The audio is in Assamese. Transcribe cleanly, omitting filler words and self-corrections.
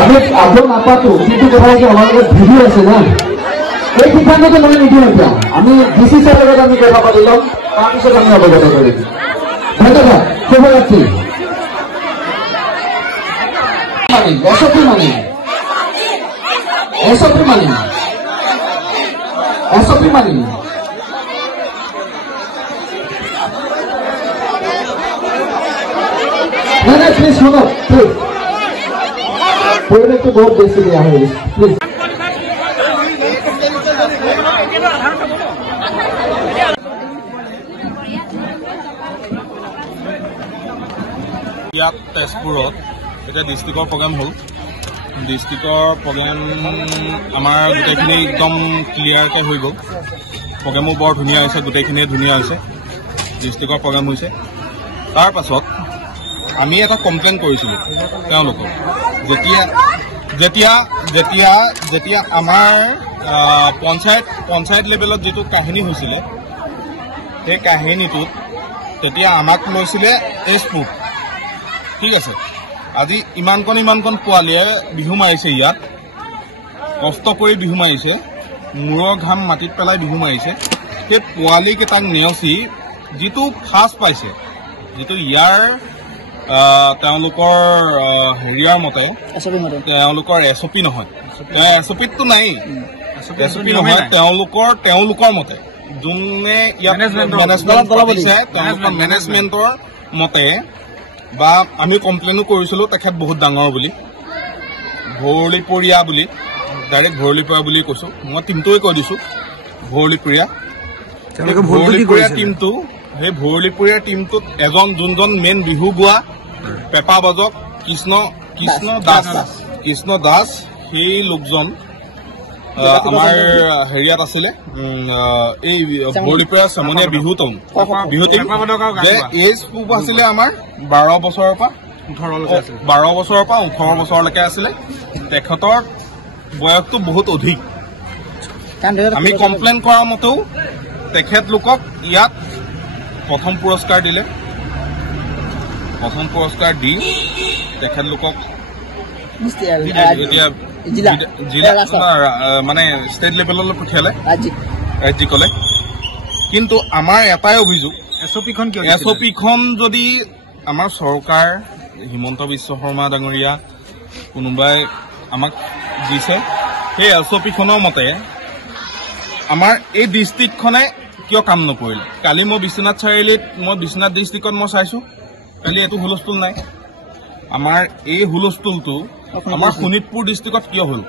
আমি আপলোড নাপাতো কিন্তু কথা কি আমার লগত ভিডিও আছে না এই সিদ্ধান্তটো মই নিদিওঁ এতিয়া আমি ডিসি স্যারের লগত আমি কথা পাতিলাম তাৰপিছত আমি অৱগত কৰিম ধন্যবাদ শুভৰাত্ৰি SOP মানি नहीं प्लीज सुनो प्लीज परिवेश तो बहुत बेसी दिया है प्लीज ইয়াত তেজপুৰত এটা ডিস্ট্ৰিক্টৰ প্ৰগ্ৰাম হ'ল ডিস্ট্ৰিক্টৰ প্ৰগ্ৰাম আমাৰ গোটেইখিনি একদম ক্লিয়াৰকে হৈ গ'ল প্ৰগ্ৰামো বৰ ধুনীয়া হৈছে গোটেইখিনিয়ে ধুনীয়া হৈছে ডিস্ট্ৰিক্টৰ প্ৰগ্ৰাম হৈছে তাৰ পাছত আমি এটা কমপ্লেইন কৰিছিলোঁ তেওঁলোকক যেতিয়া আমাৰ পঞ্চায়ত লেভেলত যিটো কাহিনী হৈছিলে সেই কাহিনীটোত তেতিয়া আমাক লৈছিলে তেজপুৰ ঠিক আছে আজি ইমানকণ পোৱালীয়ে বিহু মাৰিছে ইয়াত কষ্ট কৰি বিহু মাৰিছে মূৰৰ ঘাম মাটিত পেলাই বিহু মাৰিছে সেই পোৱালীকেইটাক নেওচি যিটো ফাৰ্ষ্ট পাইছে যিটো ইয়াৰ তেওঁলোকৰ হেৰিয়াৰ মতে তেওঁলোকৰ SOP নহয় SOPটো নাই SOP নহয় তেওঁলোকৰ মতে যোনে ইয়াত মেনেজমেণ্ট কৰিছে তেওঁলোকৰ মেনেজমেণ্টৰ মতে বা আমি কমপ্লেইনো কৰিছিলোঁ তেখেত বহুত ডাঙৰ বুলি ভৰলীপৰীয়া বুলি ডাইৰেক্ট ভৰলীপৰীয়া বুলি কৈছোঁ মই টিমটোৱে কৈ দিছোঁ ভৰলীপৰীয়া টিমটো সেই ভৰলীপৰীয়া টিমটোত এজন যোনজন মেইন বিহু গোৱা পেপা বাজক কৃষ্ণ দাস সেই লোকজন আমাৰ হেৰিয়াত আছিলে এই ভৰলীপৰীয়া চেমনীয়া বিহু টিম যে এজ গ্ৰুপ আছিলে আমাৰ 12 বছৰৰ পৰা 18 বছৰলৈকে আছিলে তেখেতৰ বয়সটো বহুত অধিক আমি কমপ্লেইন কৰা মতেও তেখেতলোকক ইয়াত প্ৰথম পুৰস্কাৰ দিলে প্ৰথম পুৰস্কাৰ দি তেখেতলোকক জিলা মানে ষ্টেট লেভেললৈ পঠিয়ালে ৰাজ্যিকলে কিন্তু আমাৰ এটাই অভিযোগ SOPখন যদি আমাৰ চৰকাৰ হিমন্ত বিশ্ব শৰ্মা ডাঙৰীয়া কোনোবাই আমাক দিছে সেই SOPখনৰ মতে আমাৰ এই ডিষ্ট্ৰিক্টখনে কিয় কাম নকৰিলে কালি মই বিশ্বনাথ চাৰিআলিত বিশ্বনাথ ডিষ্ট্ৰিক্টত মই চাইছোঁ কালি এইটো হুলস্থুল নাই আমাৰ এই হুলস্থুলটো আমাৰ শোণিতপুৰ ডিষ্ট্ৰিক্টত কিয় হ'ল